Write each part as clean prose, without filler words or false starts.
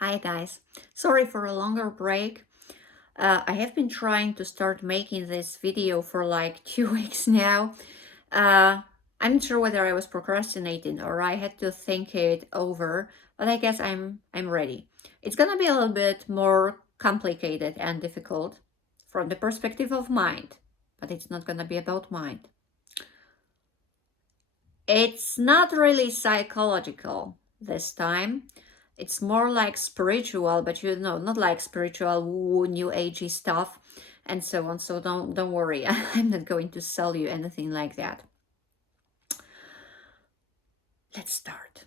Hi guys, sorry for a longer break. I have been trying to start making this video for like 2 weeks now. Uh, I'm not sure whether I was procrastinating or I had to think it over, but I guess I'm ready. It's gonna be a little bit more complicated and difficult from the perspective of mind, but it's not gonna be about mind. It's not really psychological this time. It's more like spiritual, but not like spiritual woo new agey stuff and so on. So don't worry. I'm not going to sell you anything like that. Let's start.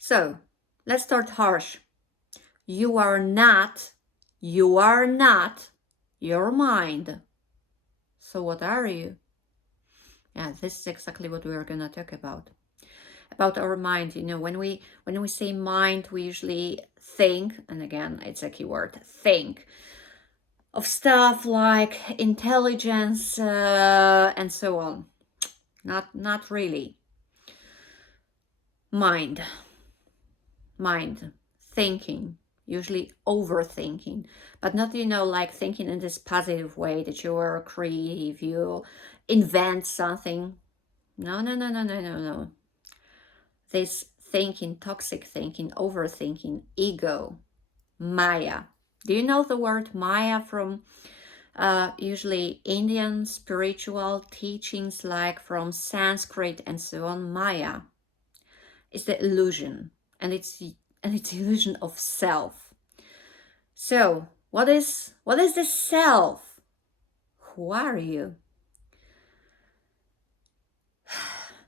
So, let's start harsh. You are not your mind. So what are you? Yeah, this is exactly what we are going to talk about our mind. When we say mind, we usually think, and again it's a keyword, think of stuff like intelligence and so on. Not really. Mind thinking, usually overthinking, but not like thinking in this positive way that you are creative, you invent something. No. This thinking, toxic thinking, overthinking, ego, Maya. Do you know the word Maya from usually Indian spiritual teachings, like from Sanskrit and so on? Maya is the illusion, and it's illusion of self. So what is the self? Who are you?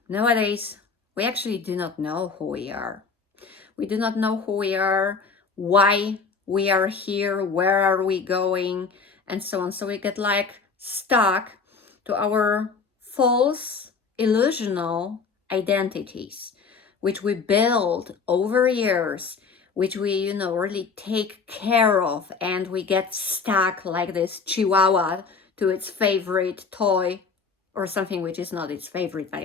Nowadays, we actually do not know who we are. We do not know who we are, why we are here, where are we going, and so on. So we get like stuck to our false, illusional identities, which we build over years, which we, really take care of, and we get stuck like this chihuahua to its favorite toy or something which is not its favorite, but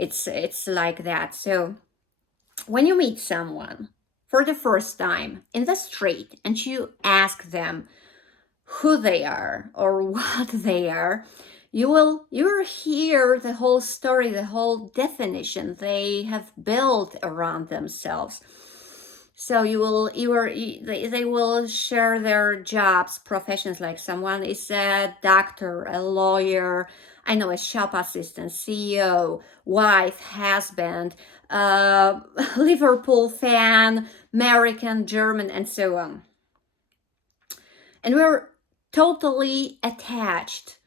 it's like that. So when you meet someone for the first time in the street and you ask them who they are or what they are, you'll hear the whole story, the whole definition they have built around themselves. So they will share their jobs, professions, like someone is a doctor, a lawyer, I know, a shop assistant, CEO, wife, husband, uh, Liverpool fan, American, German, and so on. And we're totally attached,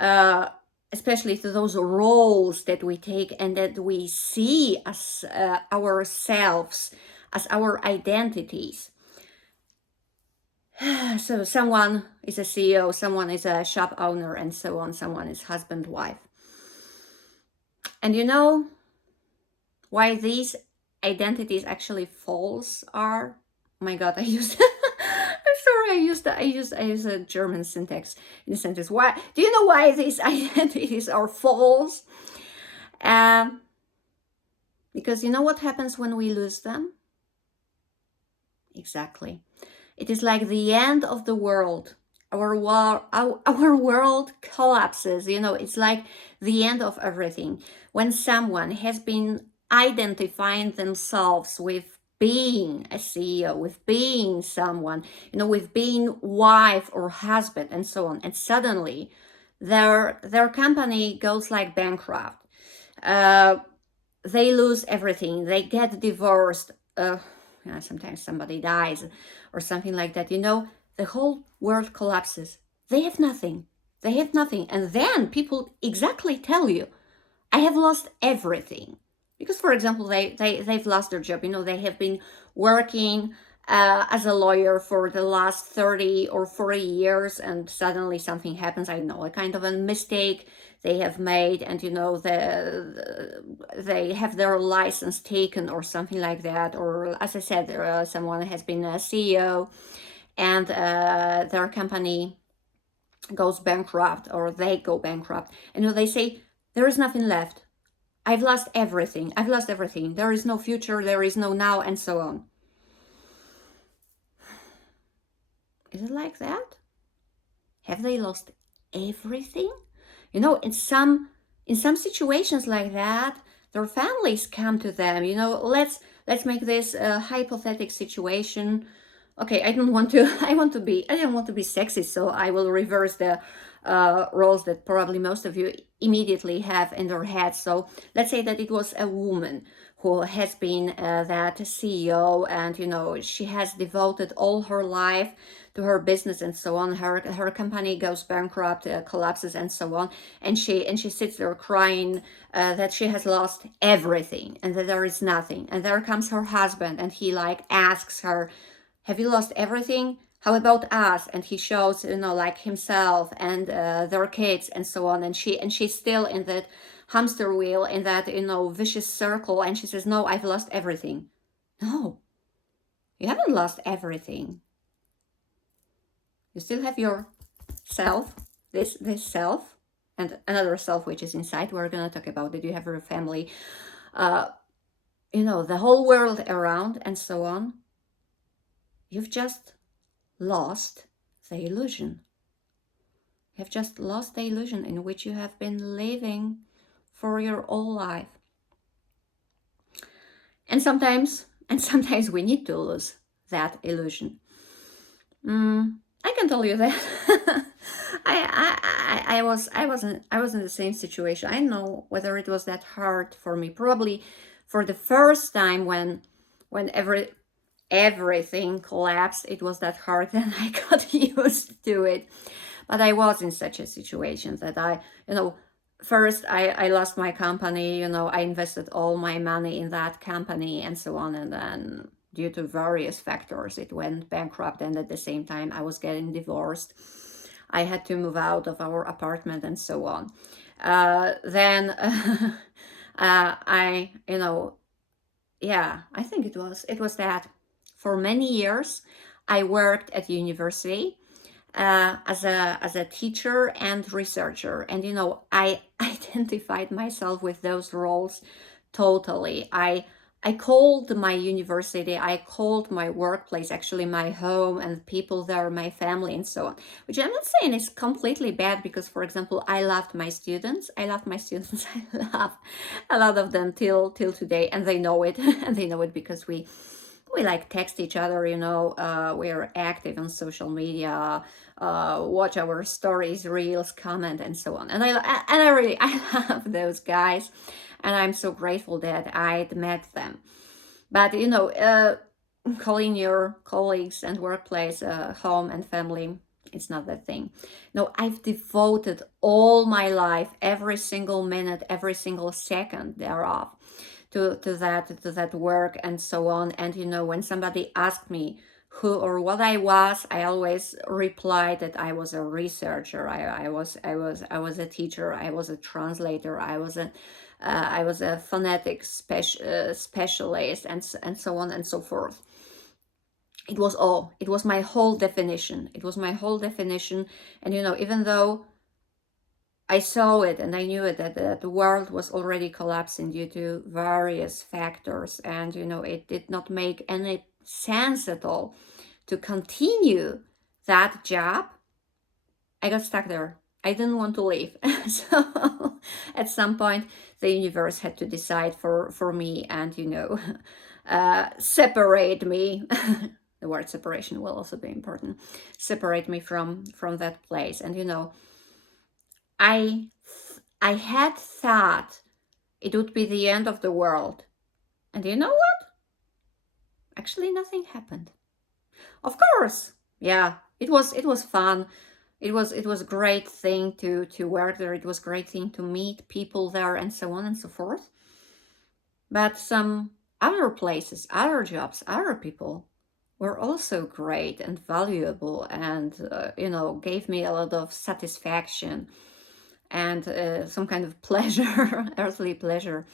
uh, especially to those roles that we take and that we see as ourselves, as our identities. So someone is a CEO, someone is a shop owner, and so on. Someone is husband, wife. And you know why these identities actually false are? Oh my God, I used I'm sorry, I use a German syntax in the sentence. Why do you know why these identities are false? Because you know what happens when we lose them? Exactly. It is like the end of the world. Our world collapses. It's like the end of everything. When someone has been identifying themselves with being a CEO, with being someone, with being wife or husband and so on, and suddenly their company goes like bankrupt. Uh, they lose everything. They get divorced. Sometimes somebody dies or something like that. The whole world collapses. They have nothing. They have nothing. And then people exactly tell you, I have lost everything. Because, for example, they've lost their job. They have been working as a lawyer for the last 30 or 40 years, and suddenly something happens. I know, a kind of a mistake they have made, and they have their license taken or something like that. Or, as I said, someone has been a CEO and their company goes bankrupt, or they go bankrupt, and they say, there is nothing left. I've lost everything. There is no future, there is no now, and so on. Is it like that? Have they lost everything? You know, in some situations like that, their families come to them. You know, let's make this a hypothetical situation. Okay, I don't want to. I don't want to be sexist, so I will reverse the roles that probably most of you immediately have in their heads. So let's say that it was a woman who has been that CEO, and you know she has devoted all her life to her business and so on. Her company goes bankrupt, collapses, and so on, and she sits there crying that she has lost everything and that there is nothing. And there comes her husband, and he like asks her, "Have you lost everything? How about us?" And he shows, you know, like himself and their kids and so on. And she's still in that hamster wheel, in that, you know, vicious circle. And she says, "No, I've lost everything." No, you haven't lost everything. You still have your self, this self, and another self which is inside. We're gonna talk about it. You have your family, you know, the whole world around, and so on. You've just lost the illusion. You have just lost the illusion in which you have been living for your whole life. And sometimes we need to lose that illusion. I can tell you that I was in the same situation. I don't know whether it was that hard for me. Probably for the first time when everything collapsed, it was that hard, and I got used to it. But I was in such a situation that first I lost my company. You know, I invested all my money in that company and so on, and then due to various factors, it went bankrupt, and at the same time, I was getting divorced. I had to move out of our apartment and so on. Then I, I think it was that for many years I worked at university as a teacher and researcher, and I identified myself with those roles totally. I called my university, I called my workplace, actually my home, and people there, my family, and so on. Which I'm not saying is completely bad, because, for example, I loved my students. I love a lot of them till today, and they know it, and they know it because we like text each other. We're active on social media, watch our stories, reels, comment, and so on. And I love those guys. And I'm so grateful that I'd met them. But, calling your colleagues and workplace home and family, it's not that thing. No, I've devoted all my life, every single minute, every single second thereof, to that work and so on. And, when somebody asked me who or what I was, I always replied that I was a researcher. I was a teacher. I was a translator. I was a phonetic specialist, and so on and so forth. It was my whole definition. And even though I saw it and I knew it, that the world was already collapsing due to various factors, and it did not make any sense at all to continue that job, I got stuck there. I didn't want to leave. So at some point, the universe had to decide for me and, separate me. The word separation will also be important. Separate me from that place. And, I had thought it would be the end of the world. And you know what? Actually, nothing happened. Of course, yeah, it was fun. It was a great thing to work there. It was a great thing to meet people there, and so on and so forth. But some other places, other jobs, other people were also great and valuable, and gave me a lot of satisfaction and some kind of pleasure, earthly pleasure,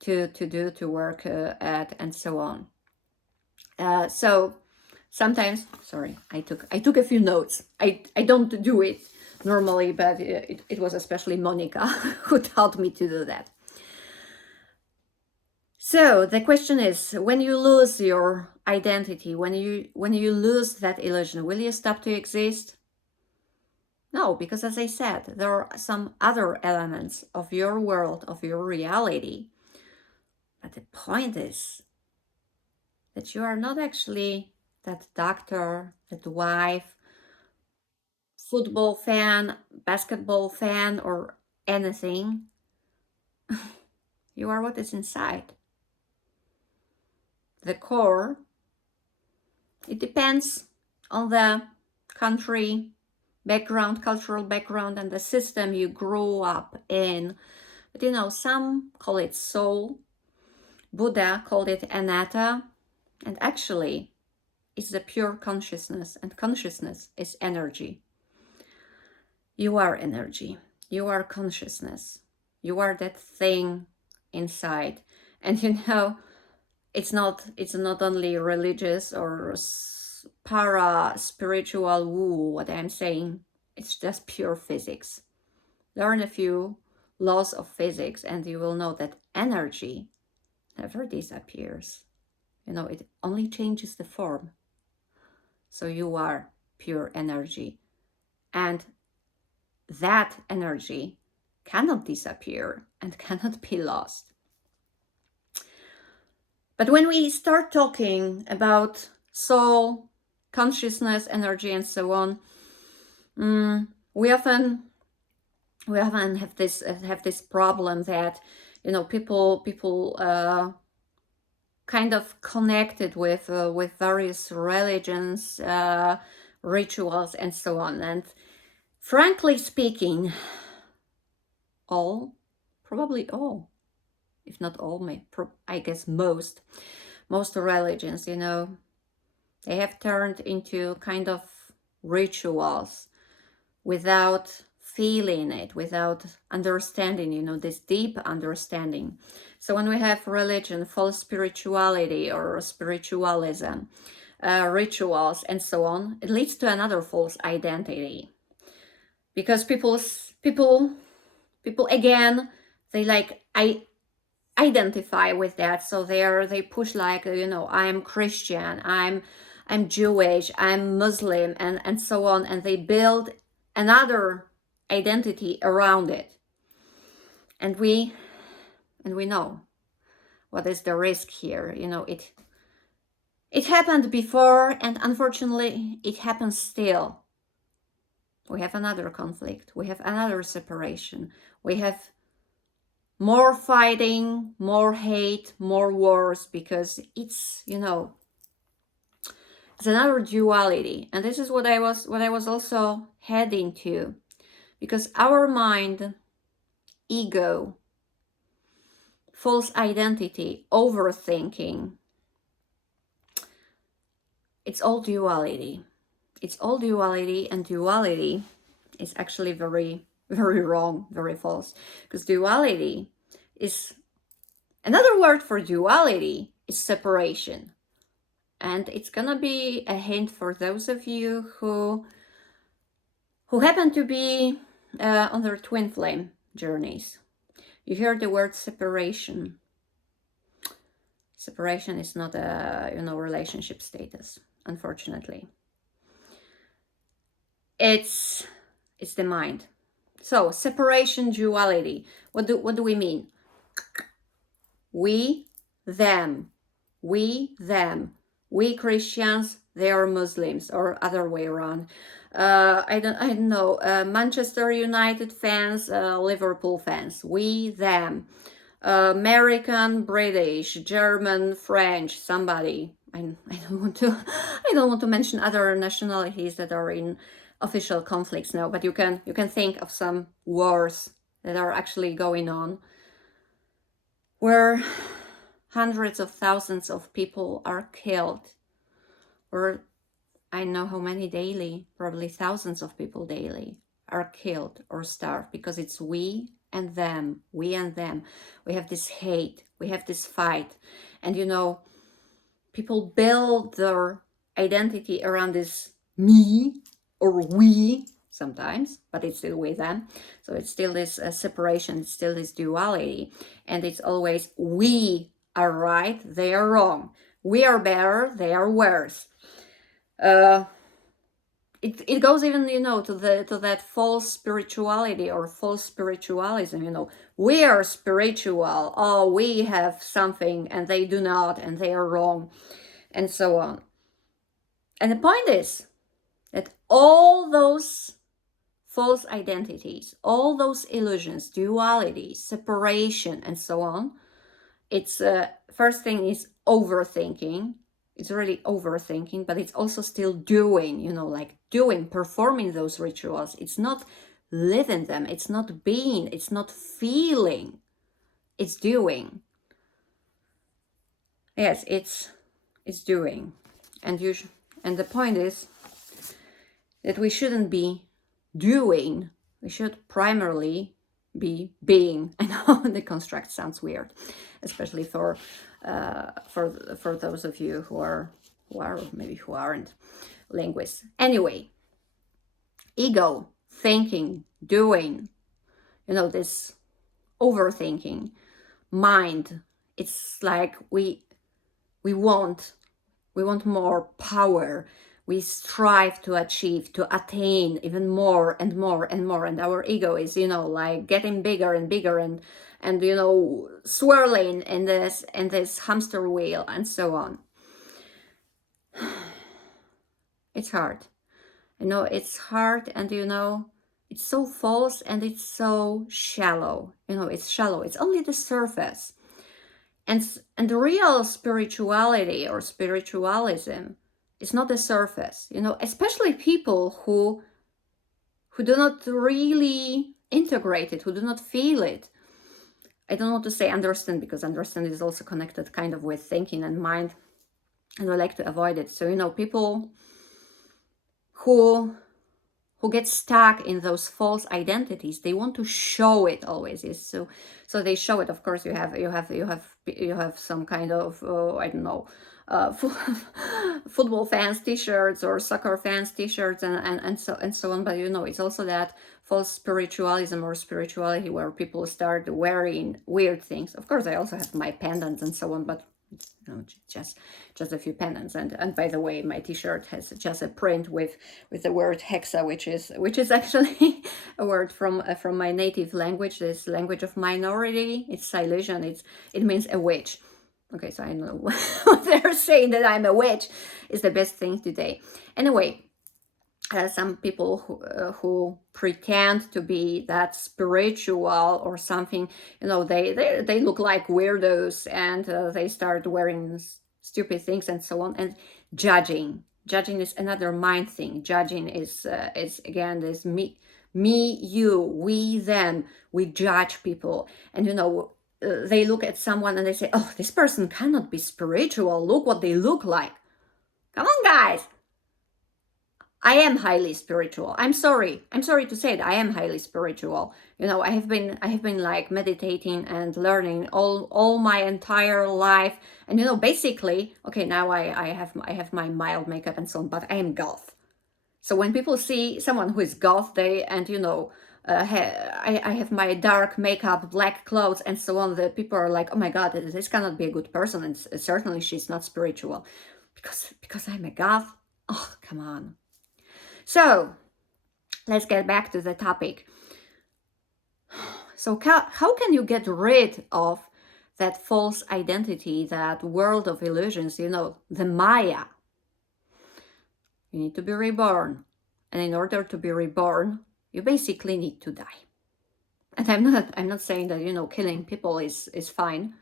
to work at, and so on. So sometimes, sorry, I took a few notes. I don't do it normally, but it was especially Monica who taught me to do that. So the question is, when you lose your identity, when you lose that illusion, will you stop to exist? No, because as I said, there are some other elements of your world, of your reality. But the point is that you are not actually that doctor, that wife, football fan, basketball fan, or anything. You are what is inside. The core, it depends on the country, background, cultural background, and the system you grew up in. But some call it soul. Buddha called it anatta. And actually, it's the pure consciousness. And consciousness is energy. You are energy. You are consciousness. You are that thing inside. And it's not only religious or para-spiritual woo, what I'm saying. It's just pure physics. Learn a few laws of physics and you will know that energy never disappears. It only changes the form. So you are pure energy. And that energy cannot disappear and cannot be lost. But when we start talking about soul, consciousness, energy, and so on, we often have this problem that people kind of connected with various religions, rituals, and so on. And frankly speaking, probably all, if not all, I guess most religions, they have turned into kind of rituals without feeling it, without understanding, this deep understanding. So when we have religion, false spirituality or spiritualism, rituals, and so on, it leads to another false identity. Because people again, I identify with that, so they push I'm Christian, I'm Jewish, I'm Muslim, and so on, and they build another identity around it. And we know what is the risk here. It happened before, and unfortunately it happens still. We have another conflict, we have another separation, we have more fighting, more hate, more wars, because it's another duality. And this is what I was also heading to, because our mind, ego, false identity, overthinking, it's all duality. It's all duality, and duality is actually very, very wrong, very false. Because duality is, another word for duality is separation. And it's gonna be a hint for those of you who happen to be on their twin flame journeys. You hear the word separation. Separation is not a relationship status, unfortunately. It's the mind. So separation, duality. What do we mean? We, them. We, them. We Christians, they are Muslims, or other way around. I don't know. Manchester United fans, Liverpool fans. We, them. American, British, German, French. Somebody. I don't want to mention other nationalities that are in official conflicts now, but you can think of some wars that are actually going on, where hundreds of thousands of people are killed, or I know how many daily, probably thousands of people daily are killed or starved, because it's we and them, we and them. We have this hate, we have this fight, and people build their identity around this me or we sometimes, but it's still with them. So it's still this separation, it's still this duality, and it's always we are right, they are wrong. we are better, they are worse. It goes even, to that false spirituality or false spiritualism. We are spiritual. Oh, we have something, and they do not, and they are wrong, and so on. And the point is that all those false identities, all those illusions, dualities, separation, and so on, it's first thing is overthinking. It's really overthinking, but it's also still doing, like doing, performing those rituals. It's not living them, it's not being, it's not feeling, it's doing. Yes, it's doing. And and the point is that we shouldn't be doing, we should primarily be being. I know the construct sounds weird, especially for those of you who are maybe who aren't linguists. Anyway, ego, thinking, doing, this overthinking, mind. It's like we want more power. We strive to achieve, to attain even more and more and more. And our ego is, like getting bigger and bigger and swirling in this hamster wheel and so on. It's hard. It's hard, and it's so false, and it's so shallow. It's shallow. It's only the surface. And the real spirituality or spiritualism is not the surface, especially people who do not really integrate it, who do not feel it. I don't want to say understand, because understand is also connected kind of with thinking and mind, and I like to avoid it. So, people who get stuck in those false identities, they want to show it always. Is so they show it. Of course, you have some kind of I don't know, football fans t-shirts or soccer fans t-shirts and so on. But it's also that false spiritualism or spirituality where people start wearing weird things. Of course, I also have my pendants and so on, but just a few pendants. And by the way, my t-shirt has just a print with the word hexa, which is actually a word from my native language, this language of minority. It's Silesian. It means a witch. Okay, so I know what they're saying, that I'm a witch is the best thing today. Anyway, some people who pretend to be that spiritual or something, they look like weirdos, and they start wearing stupid things and so on. And judging is another mind thing. Judging is again this me, you, we, them. We judge people, and they look at someone and they say, oh, this person cannot be spiritual, look what they look like. Come on, guys. I am highly spiritual. I'm sorry to say it. I am highly spiritual. I have been like meditating and learning all my entire life. And basically, okay, now I have my mild makeup and so on, but I am goth. So when people see someone who is goth, I have my dark makeup, black clothes, and so on. The people are like, oh my God, this cannot be a good person, and certainly she's not spiritual, because I'm a goth. Oh, come on. So let's get back to the topic. So how can you get rid of that false identity, that world of illusions, the Maya? You need to be reborn. And in order to be reborn, you basically need to die. And I'm not saying that, killing people is fine.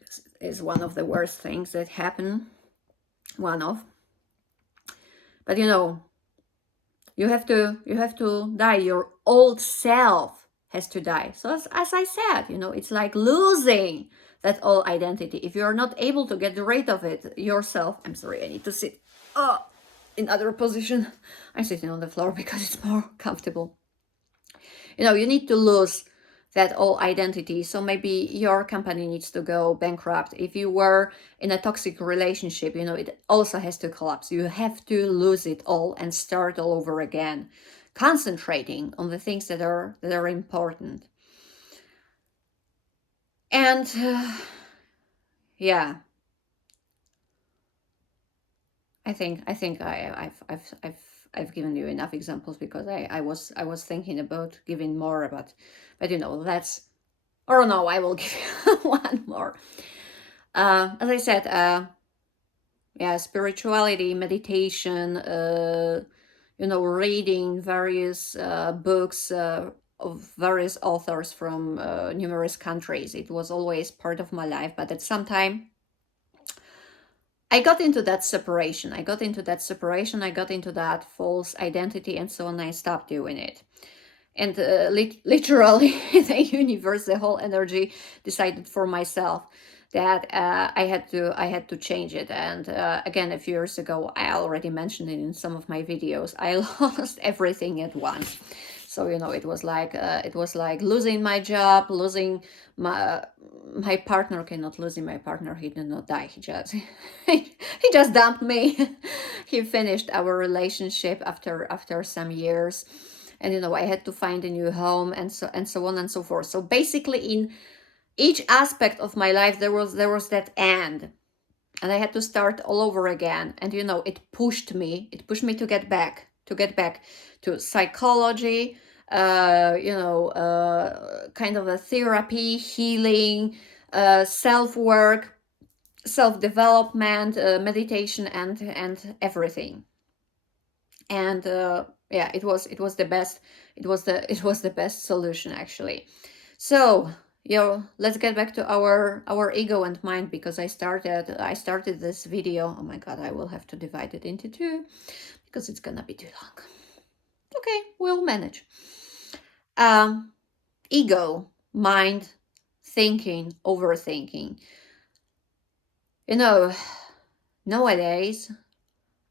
This is one of the worst things that happen. But you have to die. Your old self has to die. So as I said, it's like losing that old identity. If you're not able to get rid of it yourself, I'm sorry, I need to sit in other position. I'm sitting on the floor because it's more comfortable. You need to lose that old identity. So maybe your company needs to go bankrupt. If you were in a toxic relationship, it also has to collapse. You have to lose it all and start all over again, concentrating on the things that are important. And yeah, I've given you enough examples, because I was thinking about giving more, but that's, or no, I will give you one more. As I said, yeah, spirituality, meditation, reading various books of various authors from numerous countries. It was always part of my life, but at some time I got into that separation. I got into that separation. I got into that false identity and so on. I stopped doing it. And literally, the universe, the whole energy decided for myself that I had to change it. And again, a few years ago, I already mentioned it in some of my videos, I lost everything at once. So it was like losing my job, losing my partner. Okay, not losing my partner, he did not die, he just he just dumped me. He finished our relationship after some years, and I had to find a new home, and so on and so forth. So basically, in each aspect of my life, there was that end, and I had to start all over again. And it pushed me to get back to psychology, kind of a therapy, healing, self work, self development, meditation, and everything. And yeah, it was the best. It was the best solution, actually. So, let's get back to our ego and mind, because I started this video. Oh my god, I will have to divide it into two, because it's gonna be too long. Okay, we'll manage. um Ego, mind, thinking, overthinking. you know Nowadays,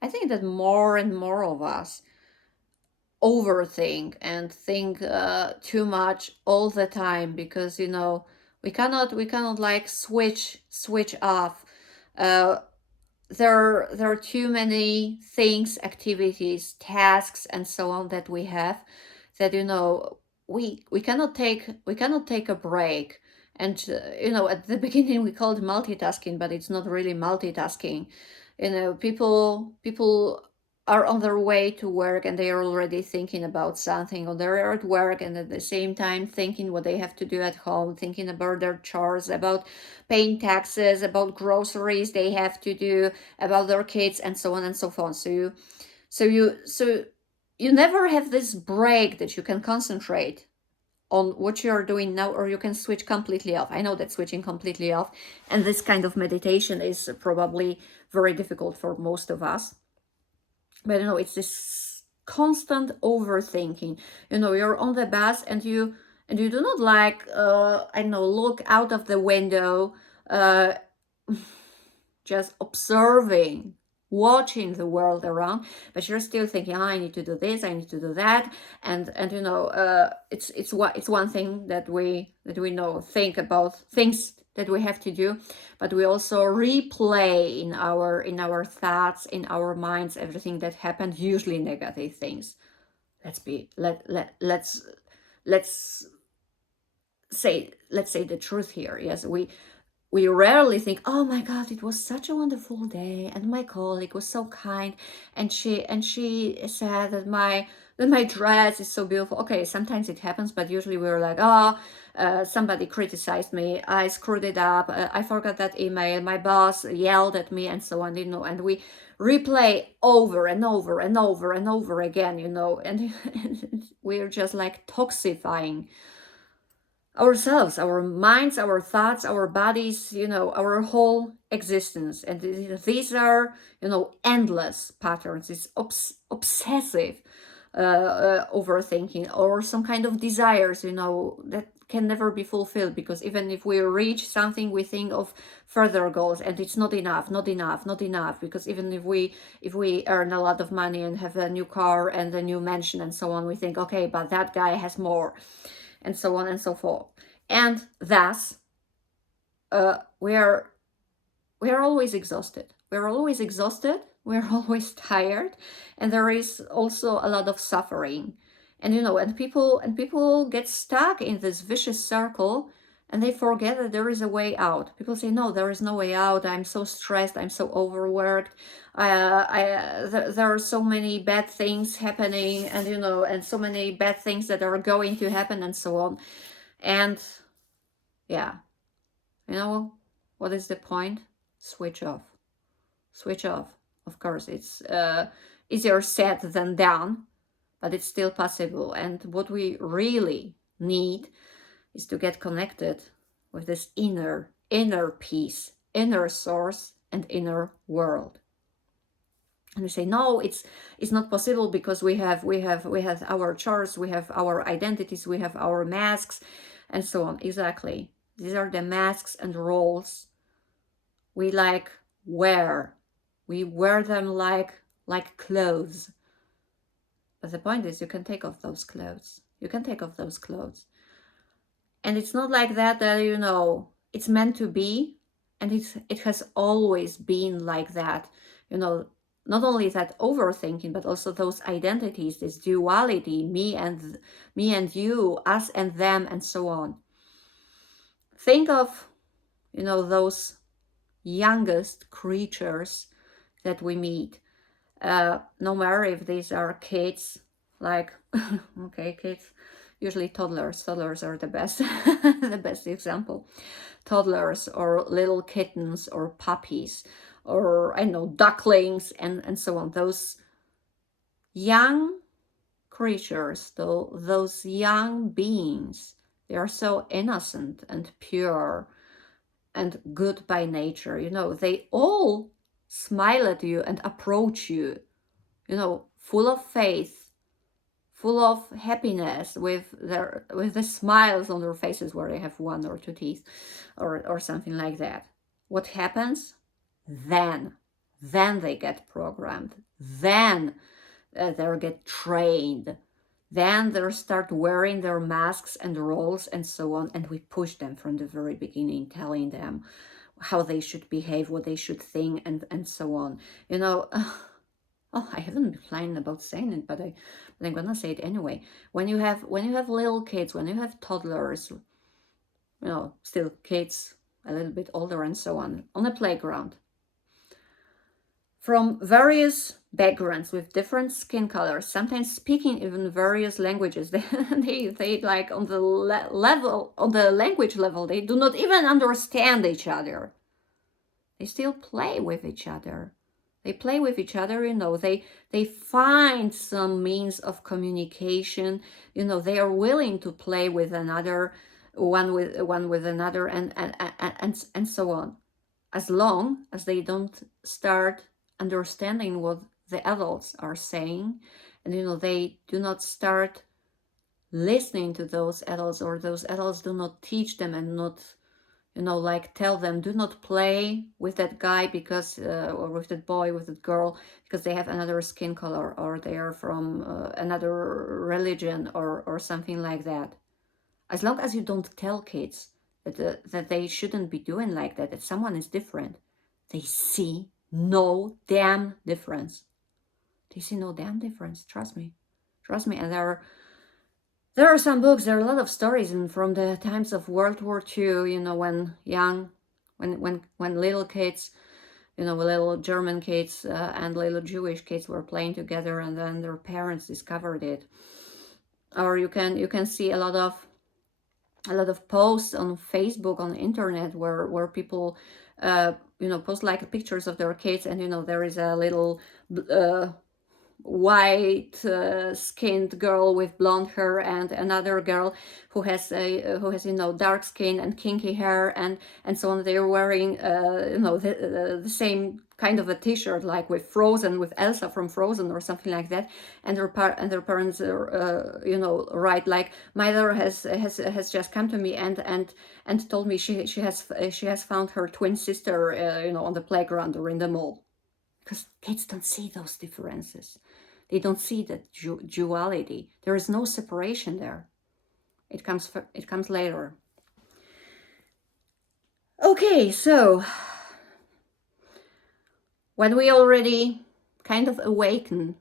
I think that more and more of us overthink and think too much all the time, because we cannot like switch off. uh, there are too many things, activities, tasks, and so on that we have, that we cannot take a break. And at the beginning we called it multitasking, but it's not really multitasking. People are on their way to work, and they are already thinking about something, or they're at work and at the same time thinking what they have to do at home, thinking about their chores, about paying taxes, about groceries they have to do, about their kids, and so on and so forth. So you never have this break that you can concentrate on what you are doing now, or you can switch completely off. I know that switching completely off and this kind of meditation is probably very difficult for most of us. But it's this constant overthinking. You're on the bus, and you do not like, I don't know, look out of the window, uh just observing, watching the world around, but you're still thinking, I need to do this, I need to do that. And it's one thing that we know, think about things that we have to do, but we also replay in our thoughts, in our minds, everything that happened, usually negative things. Let's say the truth here. Yes, we rarely think, oh my god, it was such a wonderful day, and my colleague was so kind, and she said that my dress is so beautiful. Okay, sometimes it happens, but usually we're like, oh, somebody criticized me, I screwed it up, I forgot that email, my boss yelled at me, and so on. And we replay over and over and over and over again, and we're just like toxifying ourselves, our minds, our thoughts, our bodies, our whole existence. And these are, endless patterns. It's obsessive overthinking, or some kind of desires, that can never be fulfilled, because even if we reach something, we think of further goals, and it's not enough, not enough, not enough, because even if we earn a lot of money and have a new car and a new mansion and so on, we think, okay, but that guy has more, and so on and so forth. And thus, we are always exhausted. We're always exhausted. We're always tired, and there is also a lot of suffering. And people get stuck in this vicious circle, and they forget that there is a way out. People say, no, there is no way out. I'm so stressed. I'm so overworked. There are so many bad things happening, and and so many bad things that are going to happen, and so on. And yeah, what is the point? Switch off. Switch off. Of course, it's easier said than done, but it's still possible. And what we really need is to get connected with this inner peace, inner source, and inner world. And we say, no, it's not possible because we have our charts, we have our identities, we have our masks, and so on. Exactly. These are the masks and roles we wear. We wear them like clothes. But the point is, you can take off those clothes. You can take off those clothes. And it's not like that it's meant to be, and it has always been like that. Not only that overthinking, but also those identities, this duality, me and you, us and them, and so on. Think of those youngest creatures that we meet. No matter if these are kids, okay, kids, usually toddlers are the best the best example. Toddlers or little kittens or puppies or ducklings and so on. Those young creatures, those young beings, they are so innocent and pure and good by nature. They all smile at you and approach you, full of faith, full of happiness, with the smiles on their faces where they have one or two teeth or something like that. What happens? Then they get programmed. Then they get trained. Then they start wearing their masks and roles and so on. And we push them from the very beginning, telling them how they should behave, what they should think, and so on. Oh, I haven't been planning about saying it, but I'm gonna say it anyway. When you have little kids, when you have toddlers, still kids, a little bit older and so on a playground, from various backgrounds with different skin colors, sometimes speaking even various languages, they on the language level, they do not even understand each other. They still play with each other. They play with each other, they find some means of communication, they are willing to play with another, one with another, and so on. As long as they don't start understanding what the adults are saying, and they do not start listening to those adults, or those adults do not teach them and not tell them, do not play with that guy because or with that boy, with that girl, because they have another skin color, or they are from another religion, or something like that. As long as you don't tell kids that they shouldn't be doing like that someone is different, they see no damn difference. They see no damn difference. Trust me. And there are some books, there are a lot of stories, and from the times of World War II, when little kids, little German kids and little Jewish kids were playing together, and then their parents discovered it. Or you can see a lot of posts on Facebook, on the internet, where people post pictures of their kids, and there is a little white skinned girl with blonde hair, and another girl who has dark skin and kinky hair, and so on. They're wearing the same kind of a t-shirt, like with Frozen, with Elsa from Frozen or something like that, and their parents write like, my daughter has just come to me and told me she has found her twin sister on the playground or in the mall. Because kids don't see those differences. They don't see that duality. There is no separation there. It comes later. Okay, so when we already kind of awaken,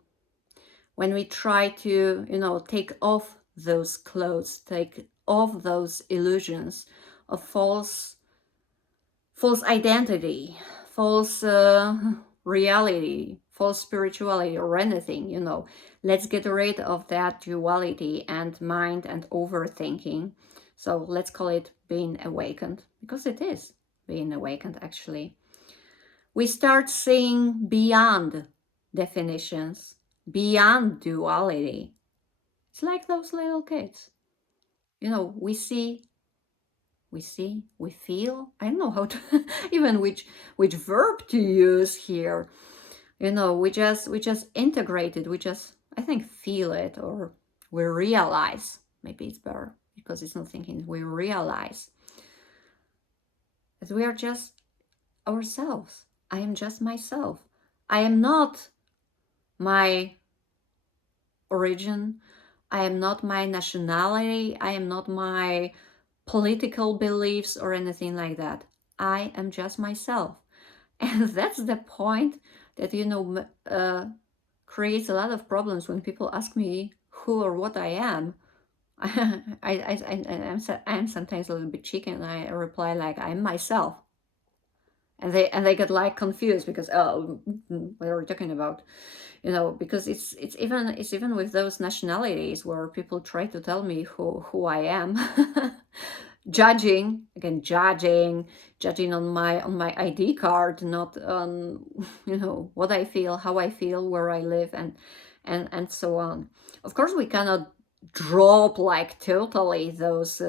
when we try to take off those clothes, take off those illusions of false identity, false reality, false spirituality, or anything, Let's get rid of that duality and mind and overthinking. So let's call it being awakened, because it is being awakened, actually. We start seeing beyond definitions, beyond duality. It's like those little kids. We feel. I don't know how to even which verb to use here. We just integrate it. We just, I think, feel it, or we realize. Maybe it's better because it's not thinking. We realize that we are just ourselves. I am just myself. I am not my origin. I am not my nationality. I am not my political beliefs or anything like that. I am just myself. And that's the point that, creates a lot of problems when people ask me who or what I am. I'm sometimes a little bit cheeky, and I reply like, I'm myself. And they get like confused because, what are we talking about? Because it's even with those nationalities where people try to tell me who I am. Judging on my ID card, not on what I feel, how I feel, where I live, and so on. Of course, we cannot drop like totally those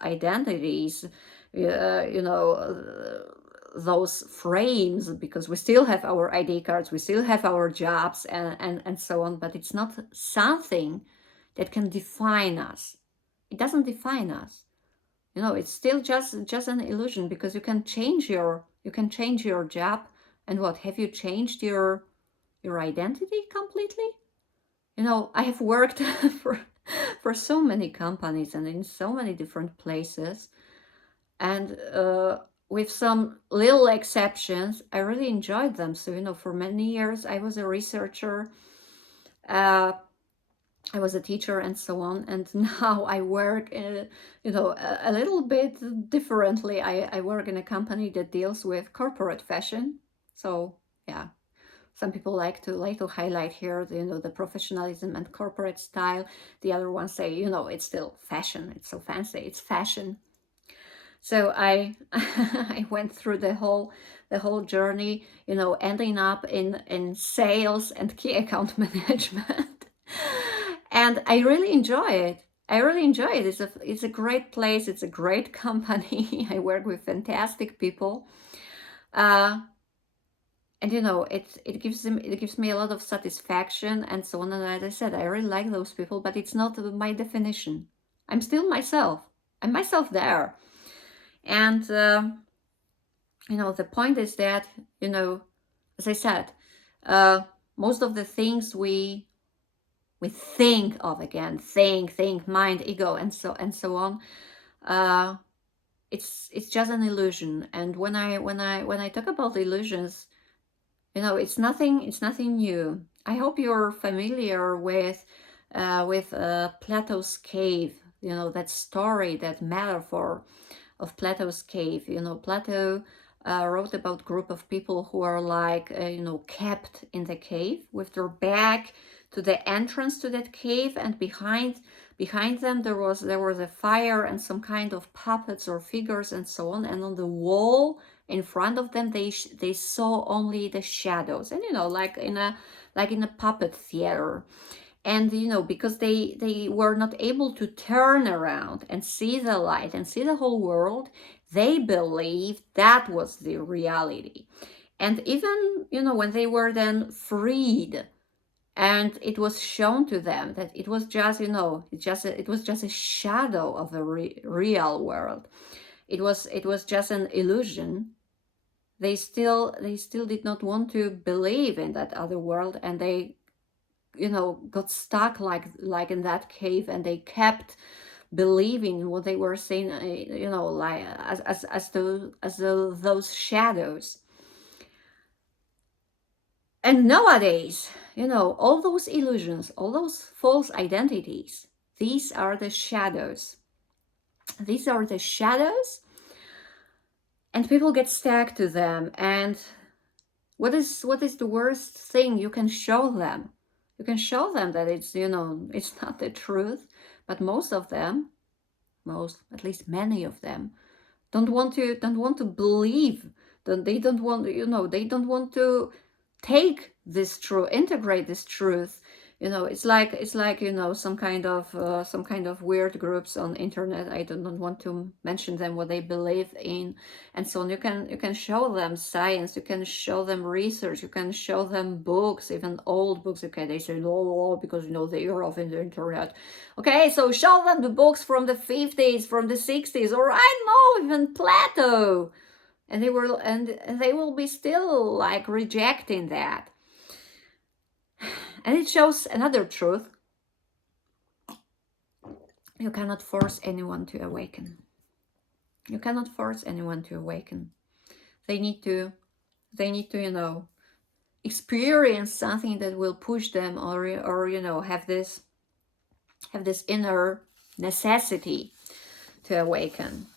identities, those frames, because we still have our ID cards, we still have our jobs, and so on. But it's not something that can define us. It doesn't define us. It's still just an illusion, because you can change your job, and what, have you changed your identity completely? I have worked for so many companies and in so many different places, and with some little exceptions, I really enjoyed them. So for many years I was a researcher, I was a teacher, and so on. And now I work, a little bit differently. I work in a company that deals with corporate fashion. So yeah, some people like to highlight here, the professionalism and corporate style. The other ones say, it's still fashion. It's so fancy. It's fashion. So I I went through the whole journey, ending up in sales and key account management. And I really enjoy it. I really enjoy it. It's a great place. It's a great company. I work with fantastic people. And it gives me a lot of satisfaction, and so on. And as I said, I really like those people, but it's not my definition. I'm still myself. I'm myself there. And the point is that, as I said, most of the things we think of, again, think, mind, ego, and so on, it's just an illusion. And when I talk about illusions, it's nothing new. I hope you're familiar with Plato's cave. That story, that metaphor of Plato's cave. Plato wrote about group of people who are like, kept in the cave with their back to the entrance to that cave, and behind them there was a fire and some kind of puppets or figures and so on, and on the wall in front of them they saw only the shadows, and like in a puppet theater. And because they were not able to turn around and see the light and see the whole world, they believed that was the reality. And even when they were then freed, and it was shown to them that it was just it was just a shadow of a real world, it was just an illusion, they still did not want to believe in that other world, and they got stuck like in that cave, and they kept believing in what they were saying, like those shadows. And nowadays, all those illusions, all those false identities, these are the shadows. These are the shadows and people get stuck to them. And what is the worst thing you can show them? You can show them that it's, it's not the truth, but most of them, at least many of them, don't want to believe. They don't want, they don't want to take this truth, integrate this truth. It's like some kind of weird groups on internet. I do not want to mention them, what they believe in, and so on. You can show them science, you can show them research, you can show them books, even old books. Okay, they say no, because they are off in the internet. Okay, so show them the books from the 50s, from the 60s, or I know, even Plato, and they will be still like rejecting that. And it shows another truth. You cannot force anyone to awaken. You cannot force anyone to awaken. They need to experience something that will push them, or have this inner necessity to awaken.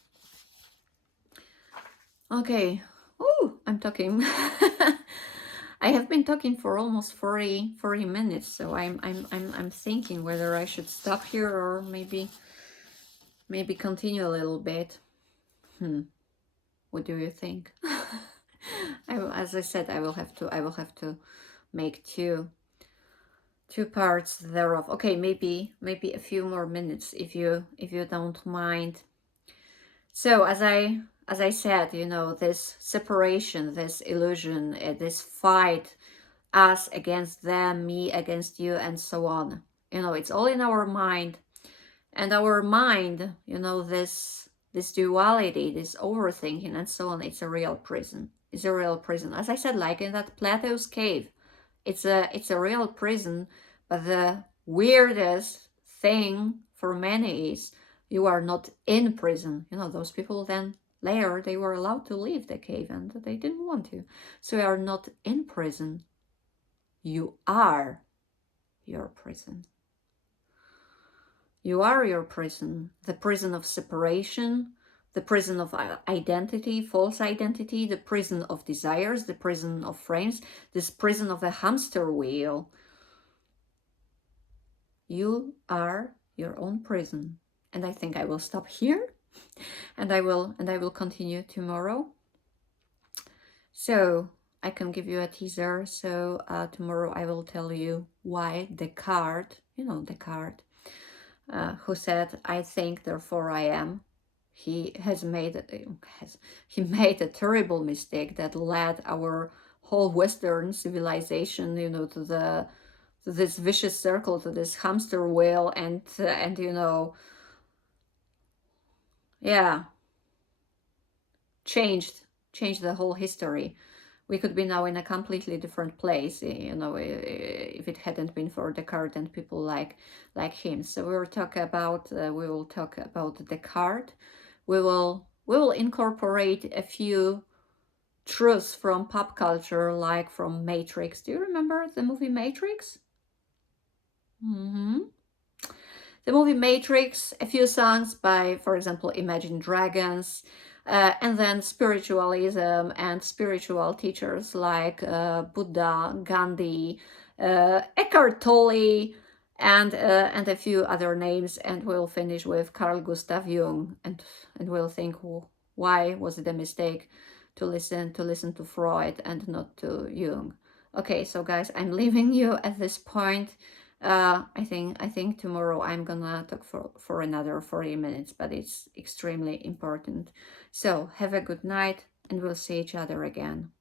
Okay. Oh, I'm talking. I have been talking for almost 40 minutes, so I'm thinking whether I should stop here or maybe continue a little bit. What do you think? As I said, I will have to make two parts thereof. Okay, maybe a few more minutes if you don't mind. So as I said, this separation, this illusion, this fight, us against them, me against you, and so on. It's all in our mind. And our mind, this duality, this overthinking, and so on, it's a real prison. It's a real prison. As I said, like in that Plato's cave, it's a real prison. But the weirdest thing for many is you are not in prison. Those people then later, they were allowed to leave the cave and they didn't want to. So you are not in prison. You are your prison. You are your prison, the prison of separation, the prison of identity, false identity, the prison of desires, the prison of frames, this prison of a hamster wheel. You are your own prison. And I think I will stop here, and I will continue tomorrow. So I can give you a teaser. So tomorrow I will tell you why Descartes, who said, "I think, therefore I am." He made a terrible mistake that led our whole Western civilization, to this vicious circle, to this hamster wheel, and changed the whole history. We could be now in a completely different place, if it hadn't been for Descartes and people like him. So we will talk about Descartes. We will incorporate a few truths from pop culture, like from Matrix. Do you remember the movie Matrix? The movie Matrix, a few songs by, for example, Imagine Dragons, and then spiritualism and spiritual teachers like Buddha, Gandhi, Eckhart Tolle, and a few other names. And we'll finish with Carl Gustav Jung, and we'll think, why was it a mistake to listen to Freud and not to Jung? Okay, so guys, I'm leaving you at this point. I think tomorrow I'm gonna talk for another 40 minutes, but it's extremely important. So have a good night, and we'll see each other again.